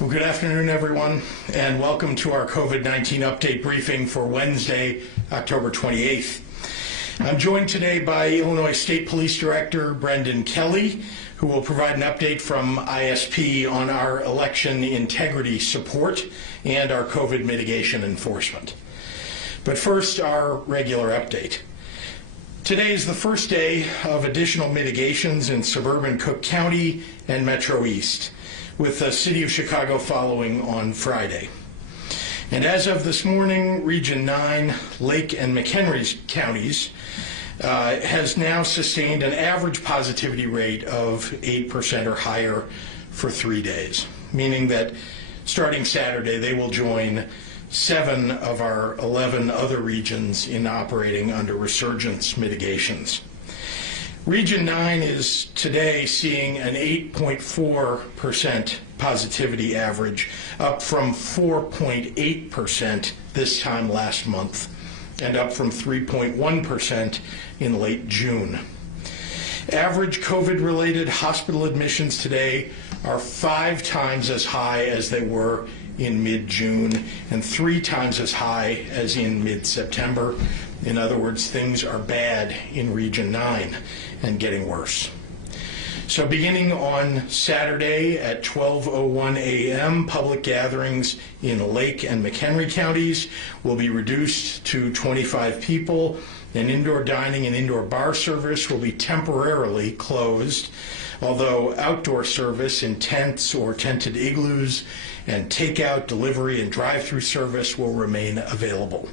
Well, good afternoon, everyone, and welcome to our COVID-19 update briefing for Wednesday, October 28th. I'm joined today by Illinois State Police Director Brendan Kelly, who will provide an update from ISP on our election integrity support and our COVID mitigation enforcement. But first, our regular update. Today is the first day of additional mitigations in suburban Cook County and Metro East, with the City of Chicago following on Friday. And as of this morning, Region 9, Lake and McHenry counties has now sustained an average positivity rate of 8% or higher for 3 days, meaning that starting Saturday, they will join 7 of our 11 other regions in operating under resurgence mitigations. Region 9 is today seeing an 8.4% positivity average, up from 4.8% this time last month, and up from 3.1% in late June. Average COVID-related hospital admissions today are 5 times as high as they were in mid-June and 3 times as high as in mid-September. In other words, things are bad in Region 9 and getting worse. So beginning on Saturday at 12:01 a.m., public gatherings in Lake and McHenry counties will be reduced to 25 people, and indoor dining and indoor bar service will be temporarily closed, although outdoor service in tents or tented igloos and takeout, delivery, and drive-through service will remain available.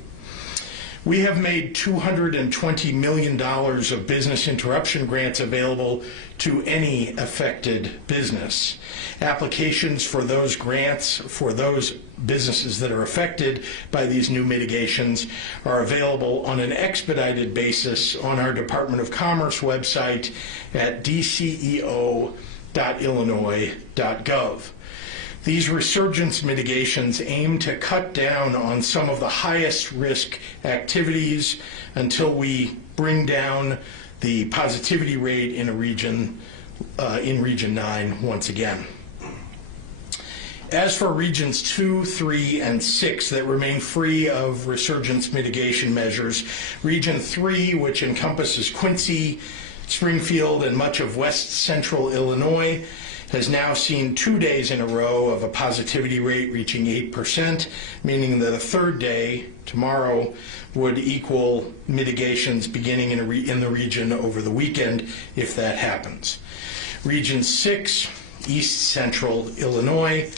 We have made $220 million of business interruption grants available to any affected business. Applications for those grants for those businesses that are affected by these new mitigations are available on an expedited basis on our Department of Commerce website at dceo.illinois.gov. These resurgence mitigations aim to cut down on some of the highest risk activities until we bring down the positivity rate in Region 9 once again. As for Regions 2, 3, and 6 that remain free of resurgence mitigation measures, Region 3, which encompasses Quincy, Springfield, and much of west central Illinois, has now seen 2 days in a row of a positivity rate reaching 8%, meaning that a third day, tomorrow, would equal mitigations beginning in the region over the weekend if that happens. Region 6, East Central Illinois,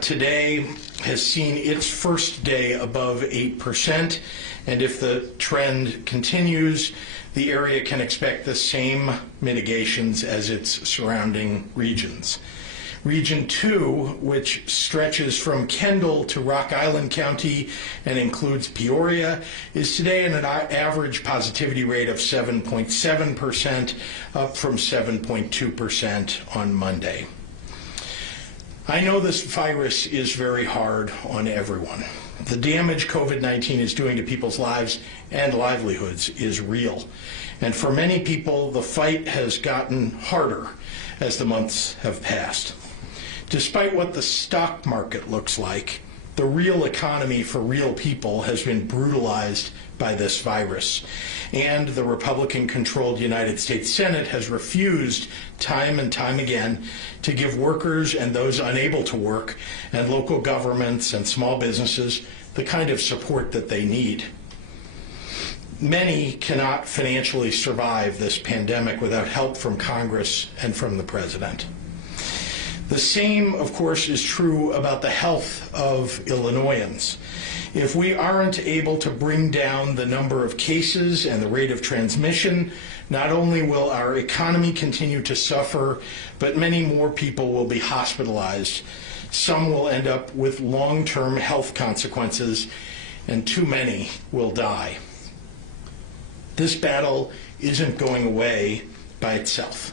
today has seen its first day above 8%, and if the trend continues, the area can expect the same mitigations as its surrounding regions. Region 2, which stretches from Kendall to Rock Island County and includes Peoria, is today at an average positivity rate of 7.7%, up from 7.2% on Monday. I know this virus is very hard on everyone. The damage COVID-19 is doing to people's lives and livelihoods is real. And for many people, the fight has gotten harder as the months have passed. Despite what the stock market looks like, the real economy for real people has been brutalized by this virus. And the Republican-controlled United States Senate has refused time and time again to give workers and those unable to work and local governments and small businesses the kind of support that they need. Many cannot financially survive this pandemic without help from Congress and from the President. The same, of course, is true about the health of Illinoisans. If we aren't able to bring down the number of cases and the rate of transmission, not only will our economy continue to suffer, but many more people will be hospitalized. Some will end up with long-term health consequences, and too many will die. This battle isn't going away by itself.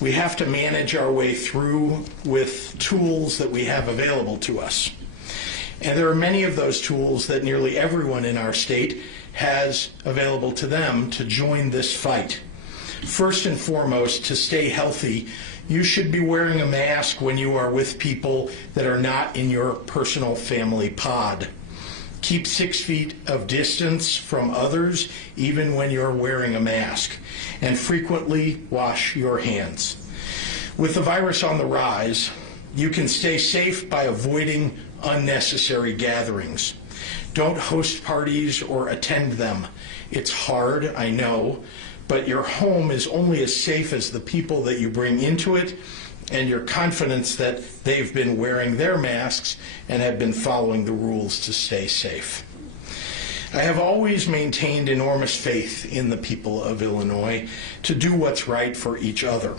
We have to manage our way through with tools that we have available to us. And there are many of those tools that nearly everyone in our state has available to them to join this fight. First and foremost, to stay healthy, you should be wearing a mask when you are with people that are not in your personal family pod. Keep 6 feet of distance from others, even when you're wearing a mask, and frequently wash your hands. With the virus on the rise, you can stay safe by avoiding unnecessary gatherings. Don't host parties or attend them. It's hard, I know, but your home is only as safe as the people that you bring into it and your confidence that they've been wearing their masks and have been following the rules to stay safe. I have always maintained enormous faith in the people of Illinois to do what's right for each other.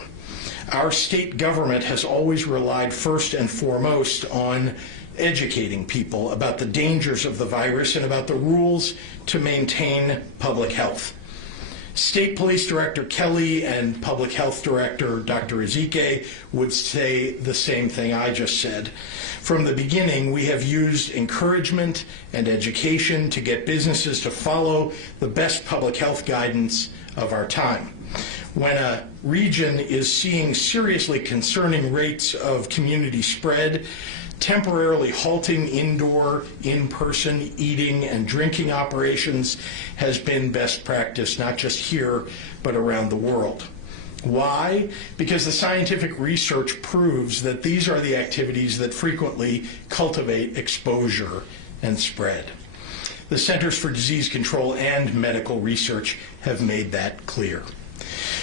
Our state government has always relied first and foremost on educating people about the dangers of the virus and about the rules to maintain public health. State Police Director Kelly and Public Health Director Dr. Ezike would say the same thing I just said. From the beginning, we have used encouragement and education to get businesses to follow the best public health guidance of our time. When a region is seeing seriously concerning rates of community spread, temporarily halting indoor, in-person eating and drinking operations has been best practice, not just here, but around the world. Why? Because the scientific research proves that these are the activities that frequently cultivate exposure and spread. The Centers for Disease Control and Medical Research have made that clear.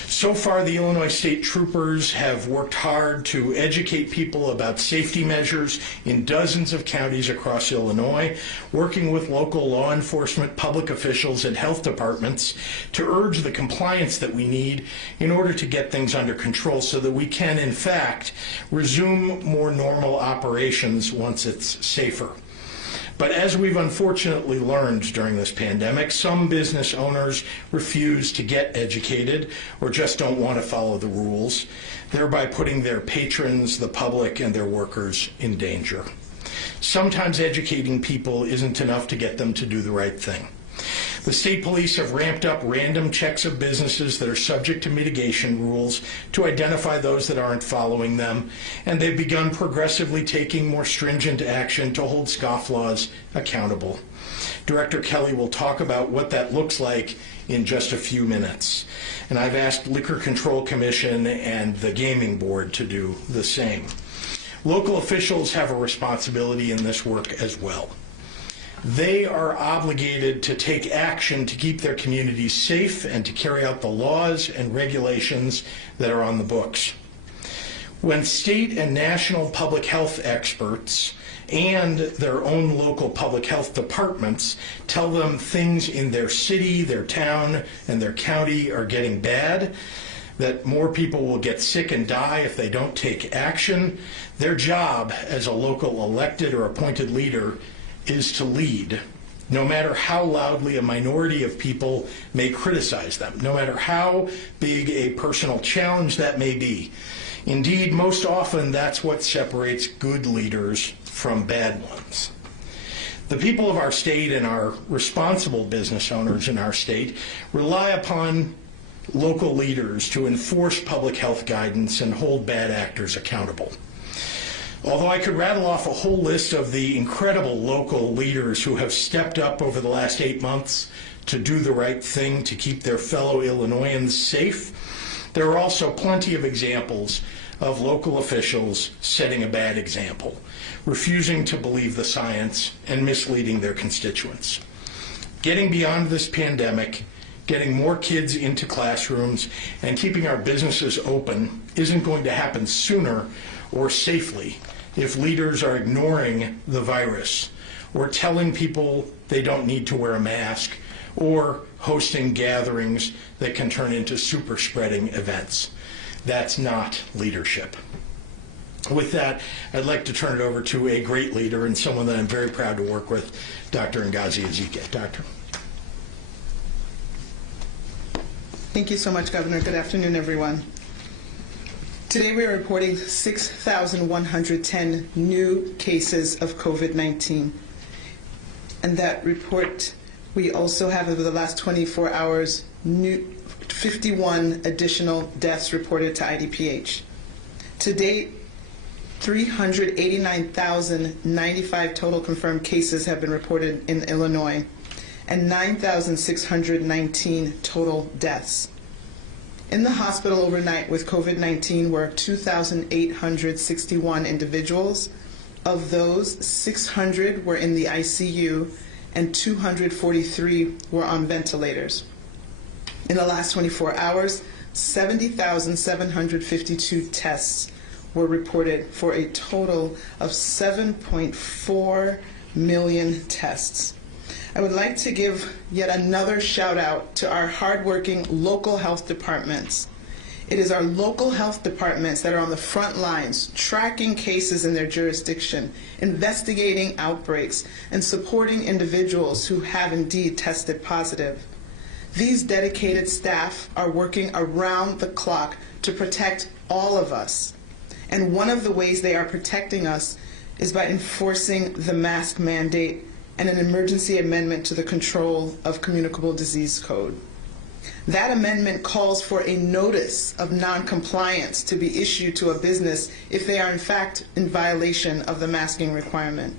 So far, the Illinois State Troopers have worked hard to educate people about safety measures in dozens of counties across Illinois, working with local law enforcement, public officials, and health departments to urge the compliance that we need in order to get things under control so that we can, in fact, resume more normal operations once it's safer. But as we've unfortunately learned during this pandemic, some business owners refuse to get educated or just don't want to follow the rules, thereby putting their patrons, the public, and their workers in danger. Sometimes educating people isn't enough to get them to do the right thing. The state police have ramped up random checks of businesses that are subject to mitigation rules to identify those that aren't following them, and they've begun progressively taking more stringent action to hold scofflaws accountable. Director Kelly will talk about what that looks like in just a few minutes. And I've asked Liquor Control Commission and the Gaming Board to do the same. Local officials have a responsibility in this work as well. They are obligated to take action to keep their communities safe and to carry out the laws and regulations that are on the books. When state and national public health experts and their own local public health departments tell them things in their city, their town, and their county are getting bad, that more people will get sick and die if they don't take action, their job as a local elected or appointed leader is to lead, no matter how loudly a minority of people may criticize them, no matter how big a personal challenge that may be. Indeed, most often that's what separates good leaders from bad ones. The people of our state and our responsible business owners in our state rely upon local leaders to enforce public health guidance and hold bad actors accountable. Although I could rattle off a whole list of the incredible local leaders who have stepped up over the last 8 months to do the right thing to keep their fellow Illinoisans safe, there are also plenty of examples of local officials setting a bad example, refusing to believe the science and misleading their constituents. Getting beyond this pandemic, getting more kids into classrooms, and keeping our businesses open isn't going to happen sooner or safely if leaders are ignoring the virus or telling people they don't need to wear a mask or hosting gatherings that can turn into super spreading events. That's not leadership. With that, I'd like to turn it over to a great leader and someone that I'm very proud to work with, Dr. Ngozi Ezike. Doctor. Thank you so much, Governor. Good afternoon, everyone. Today we are reporting 6,110 new cases of COVID-19. And that report, we also have over the last 24 hours, 51 additional deaths reported to IDPH. To date, 389,095 total confirmed cases have been reported in Illinois, and 9,619 total deaths. In the hospital overnight with COVID-19 were 2,861 individuals. Of those, 600 were in the ICU and 243 were on ventilators. In the last 24 hours, 70,752 tests were reported for a total of 7.4 million tests. I would like to give yet another shout out to our hardworking local health departments. It is our local health departments that are on the front lines, tracking cases in their jurisdiction, investigating outbreaks, and supporting individuals who have indeed tested positive. These dedicated staff are working around the clock to protect all of us. And one of the ways they are protecting us is by enforcing the mask mandate and an emergency amendment to the Control of Communicable Disease Code. That amendment calls for a notice of noncompliance to be issued to a business if they are in fact in violation of the masking requirement.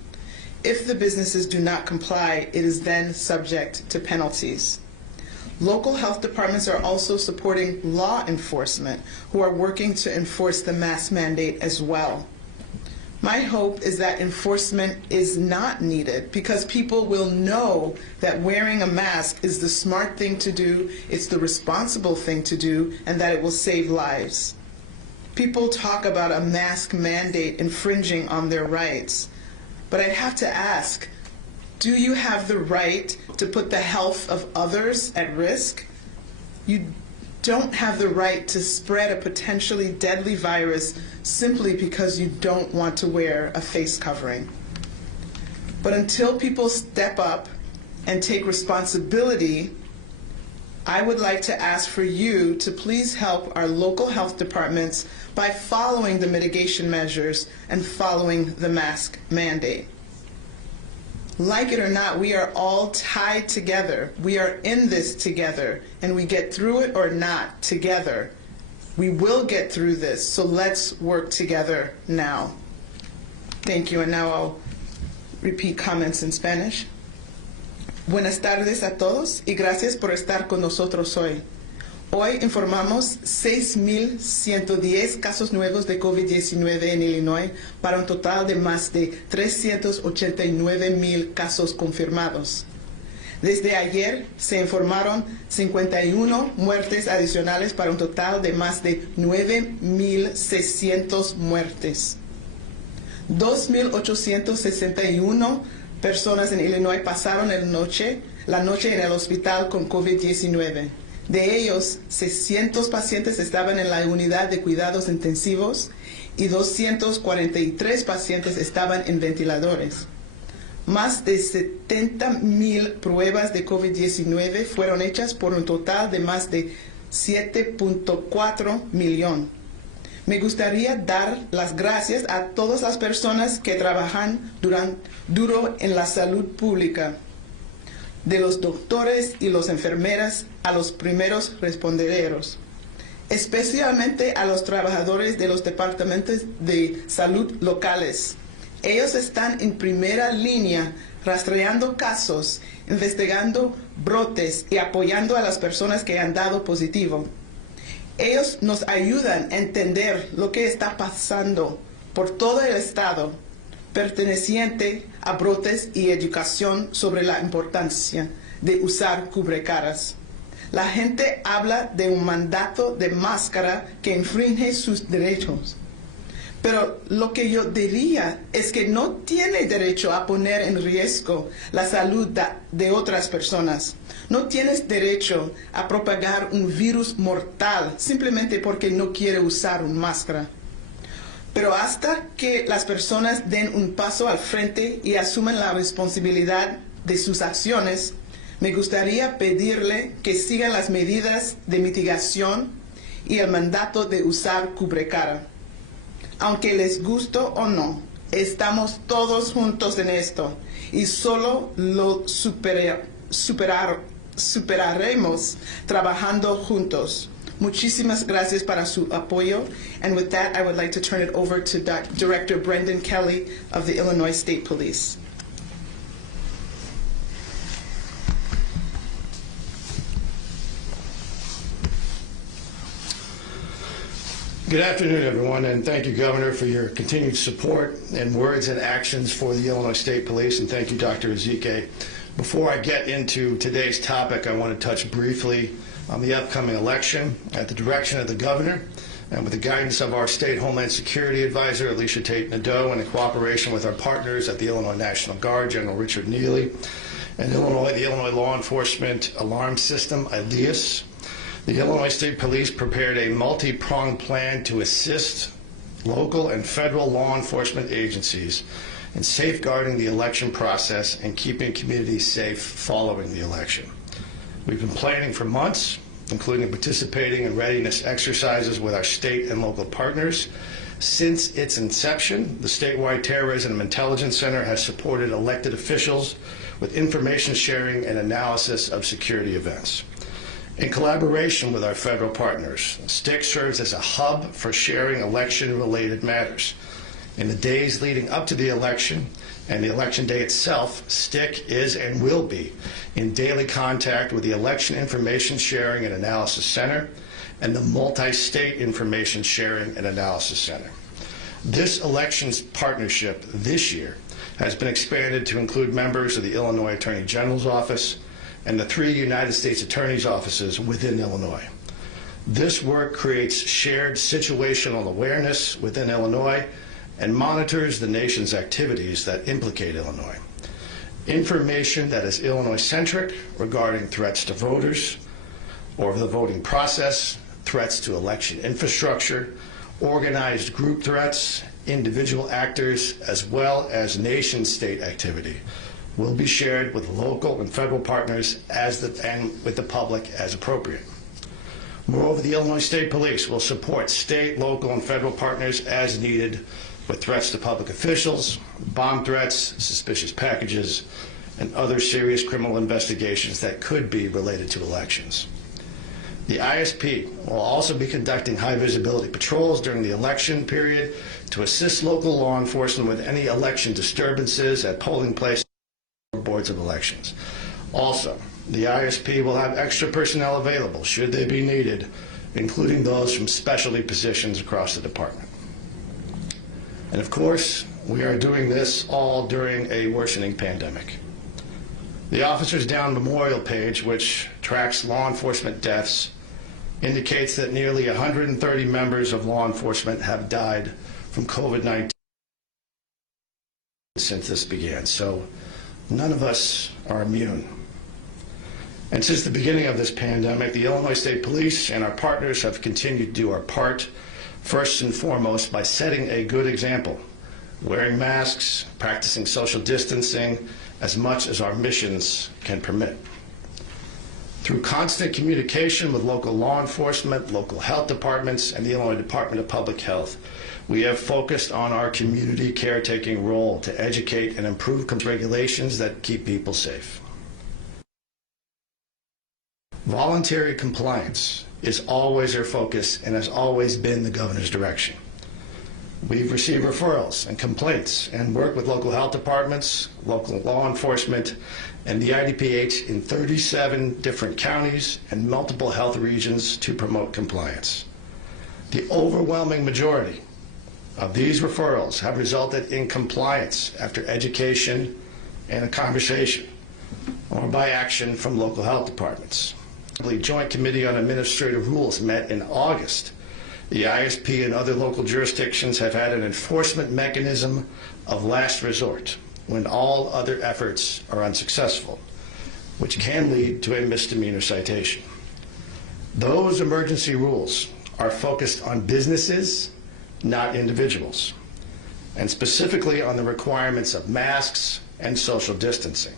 If the businesses do not comply, it is then subject to penalties. Local health departments are also supporting law enforcement who are working to enforce the mask mandate as well. My hope is that enforcement is not needed because people will know that wearing a mask is the smart thing to do, it's the responsible thing to do, and that it will save lives. People talk about a mask mandate infringing on their rights, but I'd have to ask, do you have the right to put the health of others at risk? You don't have the right to spread a potentially deadly virus simply because you don't want to wear a face covering. But until people step up and take responsibility, I would like to ask for you to please help our local health departments by following the mitigation measures and following the mask mandate. Like it or not, we are all tied together. We are in this together, and we get through it or not together. We will get through this, so let's work together now. Thank you, and now I'll repeat comments in Spanish. Buenas tardes a todos y gracias por estar con nosotros hoy. Hoy informamos 6,110 casos nuevos de COVID-19 en Illinois para un total de más de 389,000 casos confirmados. Desde ayer se informaron 51 muertes adicionales para un total de más de 9,600 muertes. 2,861 personas en Illinois pasaron la noche en el hospital con COVID-19. De ellos, 600 pacientes estaban en la unidad de cuidados intensivos y 243 pacientes estaban en ventiladores. Más de 70,000 pruebas de COVID-19 fueron hechas por un total de más de 7.4 millones. Me gustaría dar las gracias a todas las personas que trabajan duro en la salud pública, de los doctores y las enfermeras a los primeros responderos, especialmente a los trabajadores de los departamentos de salud locales. Ellos están en primera línea rastreando casos, investigando brotes y apoyando a las personas que han dado positivo. Ellos nos ayudan a entender lo que está pasando por todo el estado, perteneciente a brotes y educación sobre la importancia de usar cubrecaras. La gente habla de un mandato de máscara que infringe sus derechos. Pero lo que yo diría es que no tiene derecho a poner en riesgo la salud de otras personas. No tienes derecho a propagar un virus mortal simplemente porque no quiere usar una máscara. Pero hasta que las personas den un paso al frente y asuman la responsabilidad de sus acciones, me gustaría pedirle que sigan las medidas de mitigación y el mandato de usar cubrecara. Aunque les guste o no, estamos todos juntos en esto y solo lo superaremos trabajando juntos. Muchísimas gracias para su apoyo. And with that, I would like to turn it over to Director Brendan Kelly of the Illinois State Police. Good afternoon, everyone, and thank you, Governor, for your continued support and words and actions for the Illinois State Police, and thank you, Dr. Ezike. Before I get into today's topic, I want to touch briefly on the upcoming election. At the direction of the Governor and with the guidance of our State Homeland Security Advisor, Alicia Tate Nadeau, and in cooperation with our partners at the Illinois National Guard, General Richard Neely, and the Illinois Law Enforcement Alarm System, ILEAS, the Illinois State Police prepared a multi-pronged plan to assist local and federal law enforcement agencies in safeguarding the election process and keeping communities safe following the election. We've been planning for months, including participating in readiness exercises with our state and local partners. Since its inception, the statewide Terrorism and Intelligence Center has supported elected officials with information sharing and analysis of security events. In collaboration with our federal partners, STIC serves as a hub for sharing election-related matters. In the days leading up to the election and the election day itself, STIC is and will be in daily contact with the Election Information Sharing and Analysis Center and the Multi-State Information Sharing and Analysis Center. This elections partnership this year has been expanded to include members of the Illinois Attorney General's Office and the 3 United States Attorney's offices within Illinois. This work creates shared situational awareness within Illinois and monitors the nation's activities that implicate Illinois. Information that is Illinois-centric regarding threats to voters or the voting process, threats to election infrastructure, organized group threats, individual actors, as well as nation-state activity will be shared with local and federal partners and with the public as appropriate. Moreover, the Illinois State Police will support state, local, and federal partners as needed with threats to public officials, bomb threats, suspicious packages, and other serious criminal investigations that could be related to elections. The ISP will also be conducting high-visibility patrols during the election period to assist local law enforcement with any election disturbances at polling places or boards of elections. Also, the ISP will have extra personnel available should they be needed, including those from specialty positions across the department. And of course, we are doing this all during a worsening pandemic. The Officers Down Memorial page, which tracks law enforcement deaths, indicates that nearly 130 members of law enforcement have died from COVID-19 since this began. So none of us are immune. And since the beginning of this pandemic, the Illinois State Police and our partners have continued to do our part, first and foremost by setting a good example, wearing masks, practicing social distancing as much as our missions can permit. Through constant communication with local law enforcement, local health departments, and the Illinois Department of Public Health, we have focused on our community caretaking role to educate and improve regulations that keep people safe. Voluntary compliance is always our focus and has always been the Governor's direction. We've received referrals and complaints and worked with local health departments, local law enforcement, and the IDPH in 37 different counties and multiple health regions to promote compliance. The overwhelming majority of these referrals have resulted in compliance after education and a conversation or by action from local health departments. The Joint Committee on Administrative Rules met in August. The ISP and other local jurisdictions have had an enforcement mechanism of last resort when all other efforts are unsuccessful, which can lead to a misdemeanor citation. Those emergency rules are focused on businesses, not individuals, and specifically on the requirements of masks and social distancing.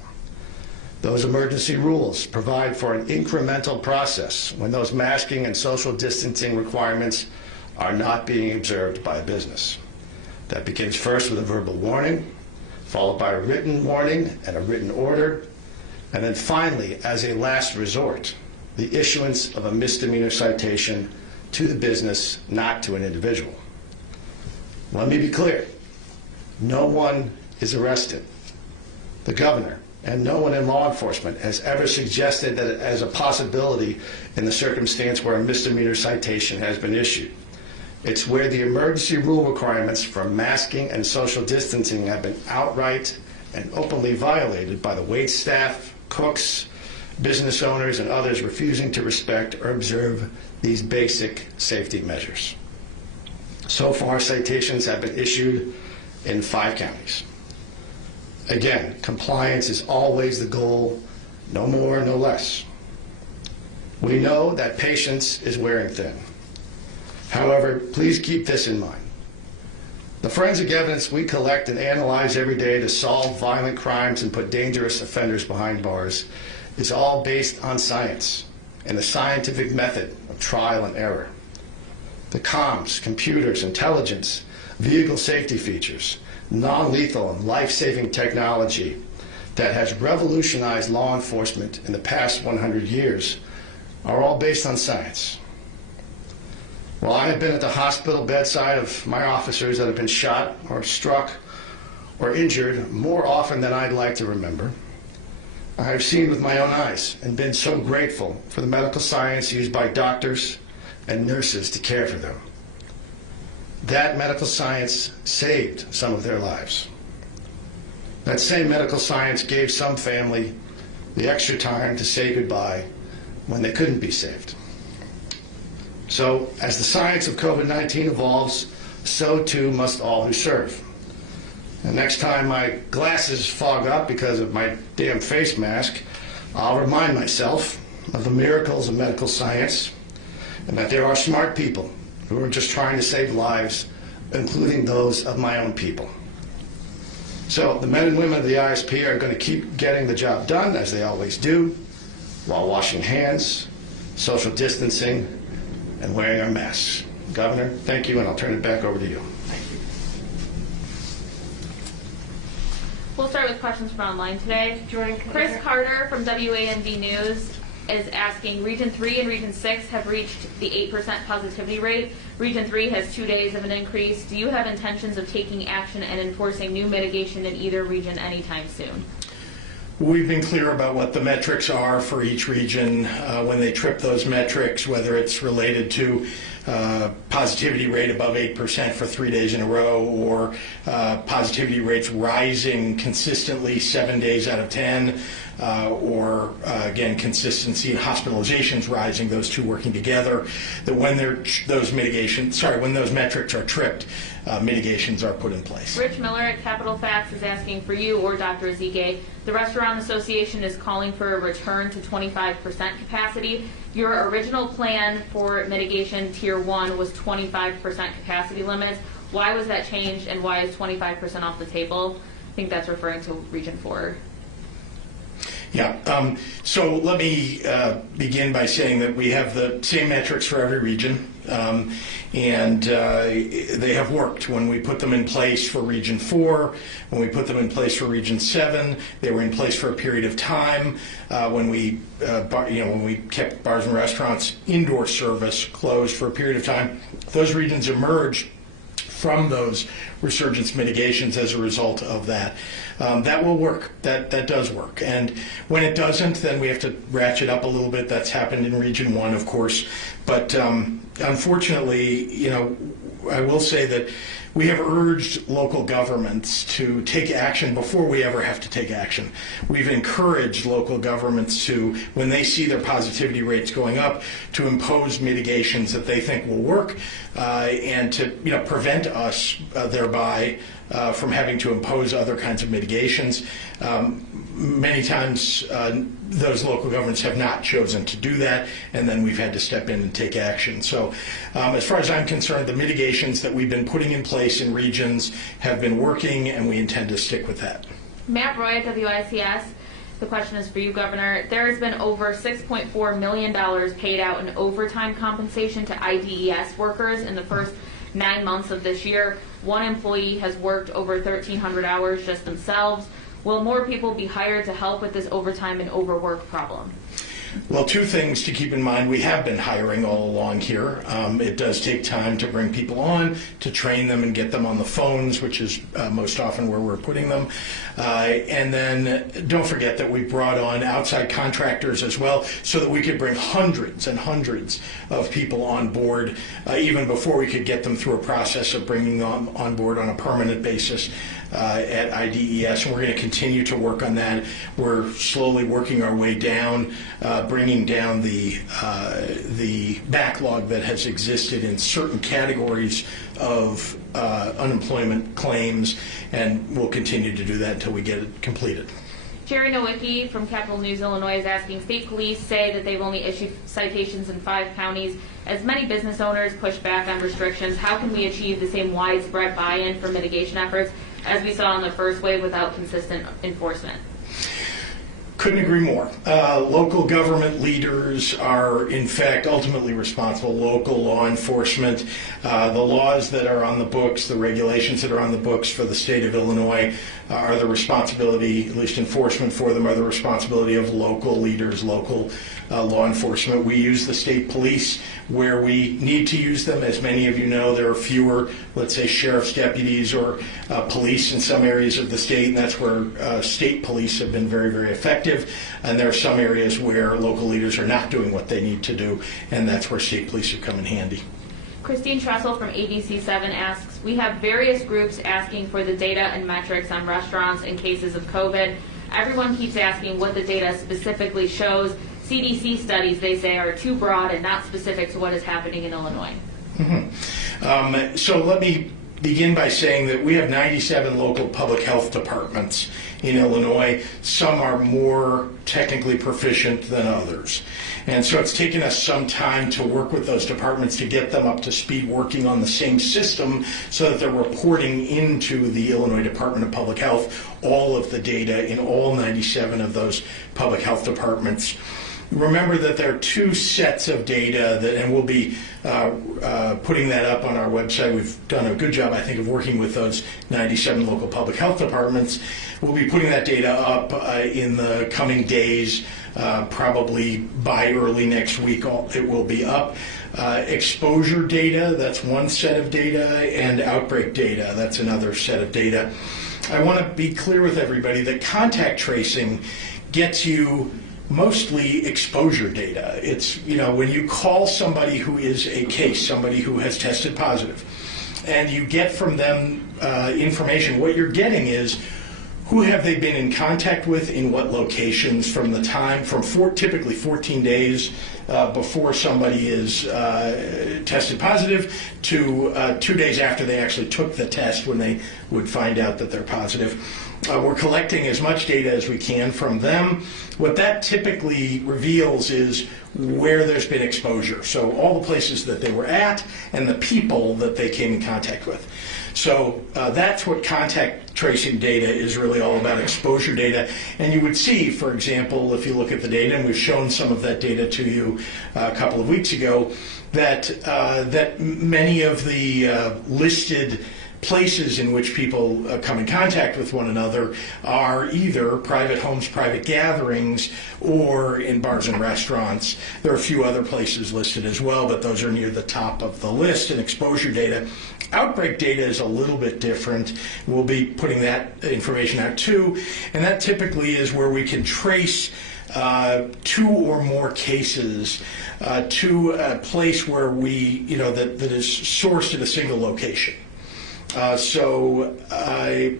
Those emergency rules provide for an incremental process when those masking and social distancing requirements are not being observed by a business. That begins first with a verbal warning, followed by a written warning and a written order, and then finally, as a last resort, the issuance of a misdemeanor citation to the business, not to an individual. Let me be clear. No one is arrested. The governor and no one in law enforcement has ever suggested that as a possibility in the circumstance where a misdemeanor citation has been issued. It's where the emergency rule requirements for masking and social distancing have been outright and openly violated by the wait staff, cooks, business owners, and others refusing to respect or observe these basic safety measures. So far, citations have been issued in 5 counties. Again, compliance is always the goal, no more, no less. We know that patience is wearing thin. However, please keep this in mind. The forensic evidence we collect and analyze every day to solve violent crimes and put dangerous offenders behind bars is all based on science and the scientific method of trial and error. The comms, computers, intelligence, vehicle safety features, non-lethal and life-saving technology that has revolutionized law enforcement in the past 100 years are all based on science. While I have been at the hospital bedside of my officers that have been shot or struck or injured more often than I'd like to remember, I have seen with my own eyes and been so grateful for the medical science used by doctors and nurses to care for them. That medical science saved some of their lives. That same medical science gave some family the extra time to say goodbye when they couldn't be saved. So, as the science of COVID-19 evolves, so too must all who serve. And next time my glasses fog up because of my damn face mask, I'll remind myself of the miracles of medical science and that there are smart people who are just trying to save lives, including those of my own people. So the men and women of the ISP are going to keep getting the job done, as they always do, while washing hands, social distancing, and wearing our masks. Governor, thank you, and I'll turn it back over to you. We'll start with questions from online today. Chris Carter from WANV News is asking, Region 3 and Region 6 have reached the 8% positivity rate. Region 3 has 2 days of an increase. Do you have intentions of taking action and enforcing new mitigation in either region anytime soon? We've been clear about what the metrics are for each region when they trip those metrics, whether it's related to positivity rate above 8% for 3 days in a row, or positivity rates rising consistently 7 days out of 10, or again, consistency in hospitalizations rising, those two working together, that when those metrics are tripped, mitigations are put in place. Rich Miller at Capital Facts is asking for you or Dr. Ezike. The Restaurant Association is calling for a return to 25% capacity. Your original plan for mitigation Tier 1 was 25% capacity limits. Why was that changed, and why is 25% off the table? I think that's referring to Region 4. Yeah, so let me begin by saying that we have the same metrics for every region, and they have worked. When we put them in place for Region 4, when we put them in place for Region 7, they were in place for a period of time. When we kept bars and restaurants indoor service closed for a period of time, those regions emerged from those resurgence mitigations as a result of that. That will work. That does work. And when it doesn't, then we have to ratchet up a little bit. That's happened in Region 1, of course. But unfortunately, I will say that we have urged local governments to take action before we ever have to take action. We've encouraged local governments to, when they see their positivity rates going up, to impose mitigations that they think will work, and to prevent us thereby from having to impose other kinds of mitigations. Many times those local governments have not chosen to do that, and then we've had to step in and take action. So as far as I'm concerned, the mitigations that we've been putting in place in regions have been working, and we intend to stick with that. Matt Roy at WICS. The question is for you, Governor. There has been over $6.4 million paid out in overtime compensation to IDES workers in the first 9 months of this year. One employee has worked over 1,300 hours just themselves. Will more people be hired to help with this overtime and overwork problem? Well, two things to keep in mind. We have been hiring all along here. It does take time to bring people on, to train them and get them on the phones, which is most often where we're putting them. And then don't forget that we brought on outside contractors as well so that we could bring hundreds and hundreds of people on board even before we could get them through a process of bringing them on board on a permanent basis at IDES, and we're going to continue to work on that. We're slowly working our way down, bringing down the backlog that has existed in certain categories of unemployment claims, and we'll continue to do that until we get it completed. Jerry Nowicki from Capital News Illinois is asking, state police say that they've only issued citations in 5 counties. As many business owners push back on restrictions, how can we achieve the same widespread buy-in for mitigation efforts as we saw in the first wave without consistent enforcement? Couldn't agree more. Local government leaders are, in fact, ultimately responsible. Local law enforcement, the laws that are on the books, the regulations that are on the books for the state of Illinois are the responsibility, at least enforcement for them, are the responsibility of local leaders, local law enforcement. We use the state police where we need to use them. As many of you know, there are fewer, let's say, sheriff's deputies or police in some areas of the state, and that's where state police have been very, very effective. And there are some areas where local leaders are not doing what they need to do, and that's where state police have come in handy. Christine Tressel from ABC7 asks, we have various groups asking for the data and metrics on restaurants in cases of COVID. Everyone keeps asking what the data specifically shows. CDC studies, they say, are too broad and not specific to what is happening in Illinois. Mm-hmm. So let me begin by saying that we have 97 local public health departments in Illinois. Some are more technically proficient than others. And so it's taken us some time to work with those departments to get them up to speed working on the same system so that they're reporting into the Illinois Department of Public Health all of the data in all 97 of those public health departments. Remember that there are 2 sets of data, and we'll be putting that up on our website. We've done a good job, I think, of working with those 97 local public health departments. We'll be putting that data up in the coming days, probably by early next week. It will be up. Exposure data, that's one set of data, and outbreak data, that's another set of data. I want to be clear with everybody that contact tracing gets you mostly exposure data. It's, when you call somebody who is a case, somebody who has tested positive, and you get from them information, what you're getting is who have they been in contact with, in what locations, from the time, typically 14 days before somebody is tested positive to 2 days after they actually took the test when they would find out that they're positive. We're collecting as much data as we can from them. What that typically reveals is where there's been exposure. So all the places that they were at and the people that they came in contact with. So that's what contact tracing data is really all about, exposure data. And you would see, for example, if you look at the data, and we've shown some of that data to you a couple of weeks ago, that many of the listed places in which people come in contact with one another are either private homes, private gatherings, or in bars and restaurants. There are a few other places listed as well, but those are near the top of the list in exposure data. Outbreak data is a little bit different. We'll be putting that information out too, and that typically is where we can trace 2 or more cases to a place where we, that is sourced at a single location.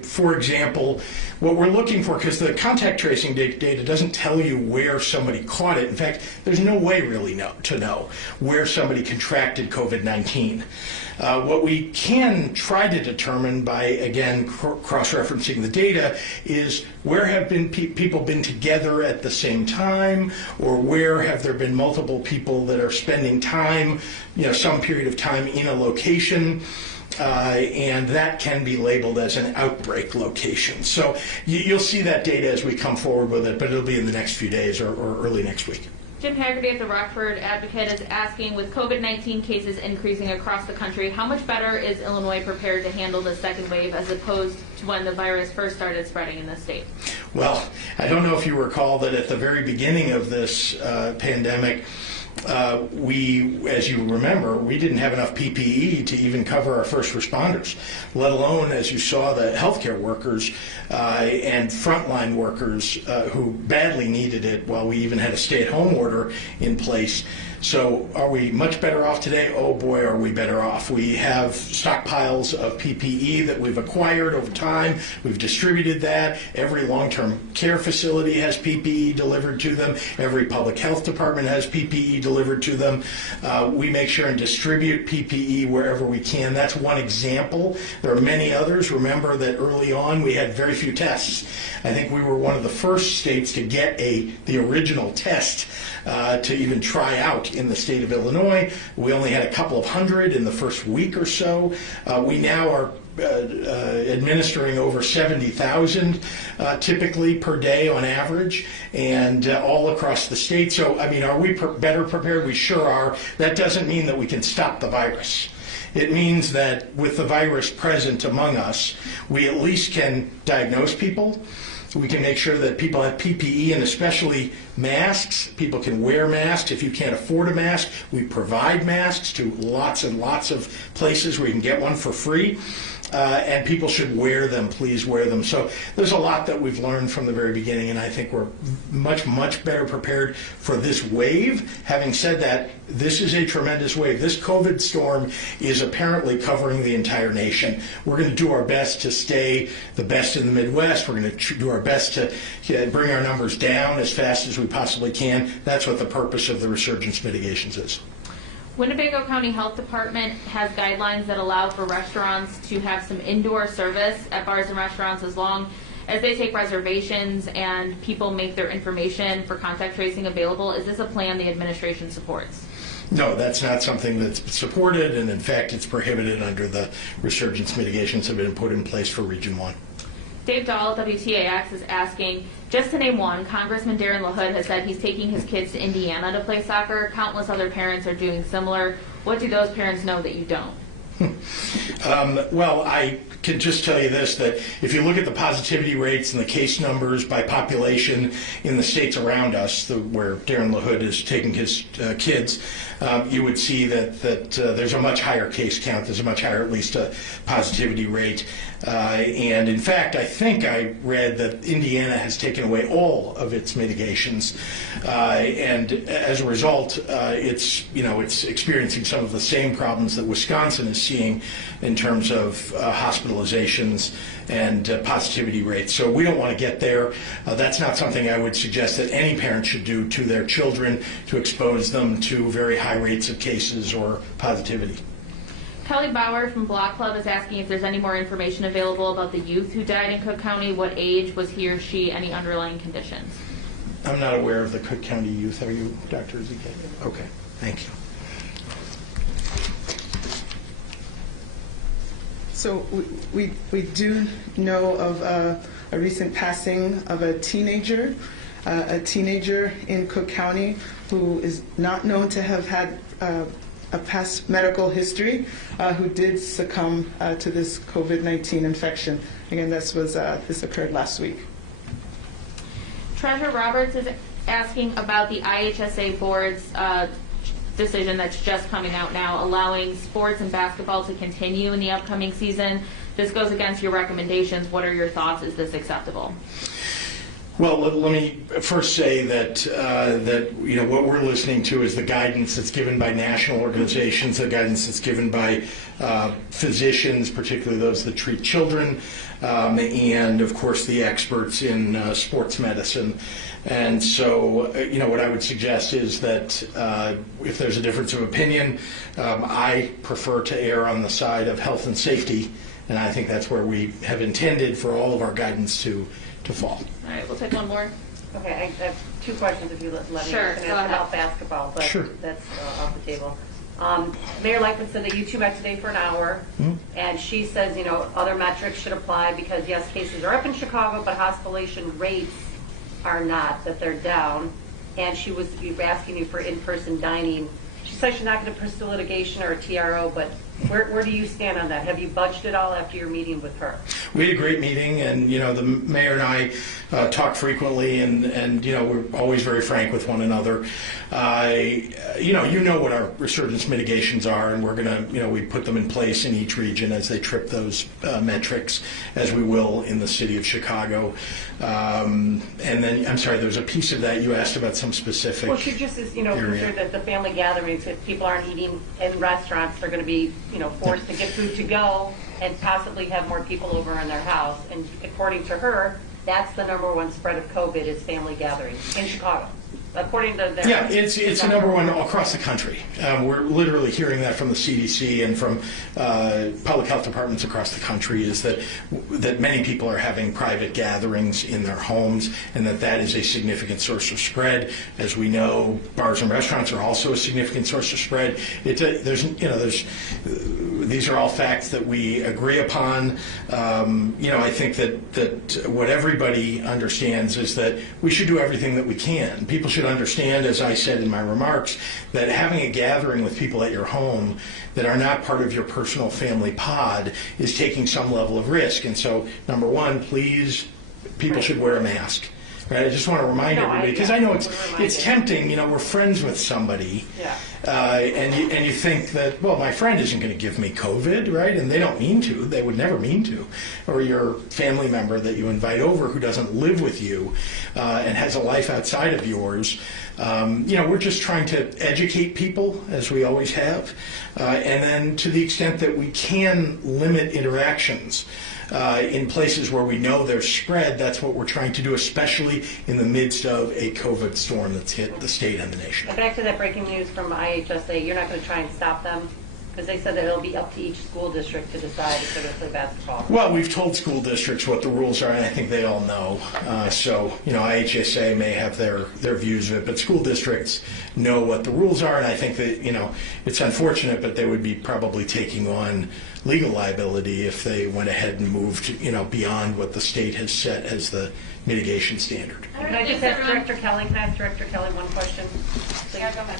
For example, what we're looking for, because the contact tracing data doesn't tell you where somebody caught it. In fact, there's no way really to know where somebody contracted COVID-19. What we can try to determine by, again, cross-referencing the data is where have people been together at the same time, or where have there been multiple people that are spending time, some period of time in a location. And that can be labeled as an outbreak location. So you'll see that data as we come forward with it, but it'll be in the next few days or early next week. Jim Haggerty at the Rockford Advocate is asking, with COVID-19 cases increasing across the country, how much better is Illinois prepared to handle the second wave as opposed to when the virus first started spreading in the state? Well, I don't know if you recall that at the very beginning of this pandemic, we, as you remember, we didn't have enough PPE to even cover our first responders, let alone, as you saw, the healthcare workers and frontline workers who badly needed it while we even had a stay-at-home order in place. So are we much better off today? Oh boy, are we better off. We have stockpiles of PPE that we've acquired over time. We've distributed that. Every long-term care facility has PPE delivered to them. Every public health department has PPE delivered to them. We make sure and distribute PPE wherever we can. That's one example. There are many others. Remember that early on we had very few tests. I think we were one of the first states to get the original test to even try out in the state of Illinois. We only had a couple of hundred in the first week or so. We now are administering over 70,000 typically per day on average, and all across the state. So, I mean, are we better prepared? We sure are. That doesn't mean that we can stop the virus. It means that with the virus present among us, we at least can diagnose people. We can make sure that people have PPE, and especially masks. People can wear masks. If you can't afford a mask, we provide masks to lots and lots of places where you can get one for free. And people should wear them, please wear them. So there's a lot that we've learned from the very beginning, and I think we're much, much better prepared for this wave. Having said that, this is a tremendous wave. This COVID storm is apparently covering the entire nation. We're going to do our best to stay the best in the Midwest. We're going to do our best to bring our numbers down as fast as we possibly can. That's what the purpose of the resurgence mitigations is. Winnebago County Health Department has guidelines that allow for restaurants to have some indoor service at bars and restaurants as long as they take reservations and people make their information for contact tracing available. Is this a plan the administration supports? No, that's not something that's supported, and in fact it's prohibited under the resurgence mitigations that have been put in place for Region 1. Dave Dahl, WTAX, is asking, just to name one, Congressman Darren LaHood has said he's taking his kids to Indiana to play soccer. Countless other parents are doing similar. What do those parents know that you don't? Well, I can just tell you this, that if you look at the positivity rates and the case numbers by population in the states around us, where Darren LaHood is taking his kids, you would see that there's a much higher case count. There's a much higher, at least, positivity rate. And in fact, I think I read that Indiana has taken away all of its mitigations, and as a result, it's experiencing some of the same problems that Wisconsin is seeing in terms of hospitalizations and positivity rates. So we don't want to get there. That's not something I would suggest that any parent should do to their children, to expose them to very high rates of cases or positivity. Kelly Bauer from Block Club is asking if there's any more information available about the youth who died in Cook County. What age was he or she? Any underlying conditions? I'm not aware of the Cook County youth. Are you, Dr. Ezike? Okay, thank you. So we do know of a recent passing of a teenager in Cook County who is not known to have had a past medical history, who did succumb to this COVID-19 infection. Again, this occurred last week. Treasurer Roberts is asking about the IHSA board's decision that's just coming out now, allowing sports and basketball to continue in the upcoming season. This goes against your recommendations. What are your thoughts? Is this acceptable? Well, let me first say that what we're listening to is the guidance that's given by national organizations, the guidance that's given by physicians, particularly those that treat children, and of course the experts in sports medicine. And so, what I would suggest is that if there's a difference of opinion, I prefer to err on the side of health and safety, and I think that's where we have intended for all of our guidance to fall. All right, we'll take one more. Okay, I have two questions if you let me. Sure, I was going to ask about basketball, but sure. That's off the table. Mayor Lightman said that you two met today for an hour, and she says, other metrics should apply because, yes, cases are up in Chicago, but hospitalization rates are not, that they're down. And she was asking you for in-person dining. She said she's not going to pursue litigation or a TRO, but Where do you stand on that? Have you budgeted all after your meeting with her? We had a great meeting, and the mayor and I talk frequently, and we're always very frank with one another. You know what our resurgence mitigations are, and we're gonna we put them in place in each region as they trip those metrics, as we will in the city of Chicago. And then I'm sorry, there was a piece of that you asked about some specific. Well, she just is concerned that the family gatherings, if people aren't eating in restaurants, they're going to be forced to get food to go and possibly have more people over in their house. And according to her, that's the #1 spread of COVID is family gatherings in Chicago. According to their it's the #1 across the country. We're literally hearing that from the CDC and from public health departments across the country, is that many people are having private gatherings in their homes, and that is a significant source of spread. As we know, bars and restaurants are also a significant source of spread. These are all facts that we agree upon. I think that what everybody understands is that we should do everything that we can. People should understand, as I said in my remarks, that having a gathering with people at your home that are not part of your personal family pod is taking some level of risk. And so, #1, please, people should wear a mask. Right? I just want to remind everybody, because I know it's tempting. We're friends with somebody, and you think that, well, my friend isn't going to give me COVID, right? And they don't mean to. They would never mean to. Or your family member that you invite over who doesn't live with you and has a life outside of yours. We're just trying to educate people, as we always have, and then to the extent that we can limit interactions. In places where we know there's spread, that's what we're trying to do, especially in the midst of a COVID storm that's hit the state and the nation. And back to that breaking news from IHSA, you're not going to try and stop them? Because they said that it'll be up to each school district to decide if they're going to play basketball. Well, we've told school districts what the rules are, and I think they all know. IHSA may have their views of it, but school districts know what the rules are, and I think that, it's unfortunate, but they would be probably taking on legal liability if they went ahead and moved, beyond what the state has set as the mitigation standard. Can I just ask Director Kelly? Can I ask Director Kelly one question? Yeah, go ahead.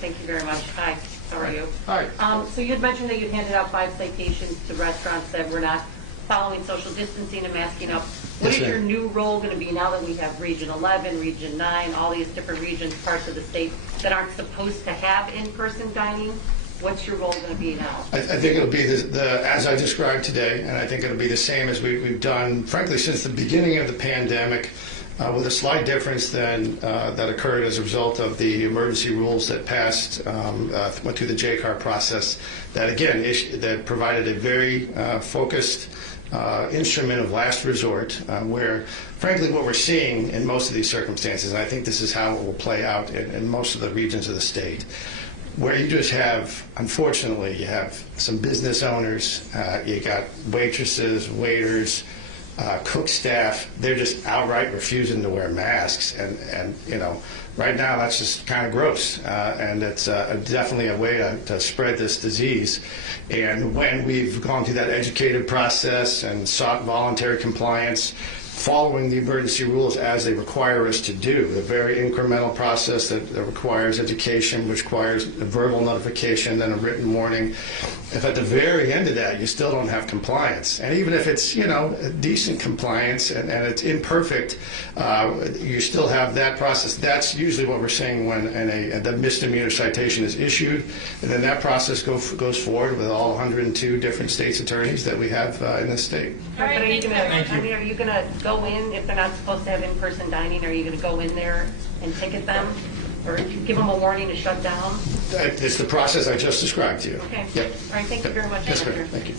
Thank you very much. Hi, how are you? Hi. So you had mentioned that you handed out 5 citations to restaurants that were not following social distancing and masking up. What is your new role going to be now that we have Region 11, Region 9, all these different regions, parts of the state that aren't supposed to have in-person dining? What's your role going to be now? I think it'll be as I described today, and I think it'll be the same as we've done, frankly, since the beginning of the pandemic, with a slight difference that occurred as a result of the emergency rules that passed, went through the JCAR process, that again, that provided a very focused instrument of last resort, where, frankly, what we're seeing in most of these circumstances, and I think this is how it will play out in most of the regions of the state, where you just have, unfortunately, you have some business owners, you got waitresses, waiters, cook staff, they're just outright refusing to wear masks. And right now that's just kind of gross. And it's definitely a way to spread this disease. And when we've gone through that educated process and sought voluntary compliance, following the emergency rules as they require us to do, a very incremental process that requires education, which requires a verbal notification, then a written warning. If at the very end of that you still don't have compliance, and even if it's a decent compliance and it's imperfect, you still have that process. That's usually what we're seeing when the misdemeanor citation is issued, and then that process goes forward with all 102 different states' attorneys that we have in the state. But are you going to go in if they're not supposed to have in-person dining? Are you going to go in there and ticket them, or give them a warning to shut down? It's the process I just described to you. Okay. Yep. All right. Thank you very much. Yes, ma'am. Thank you.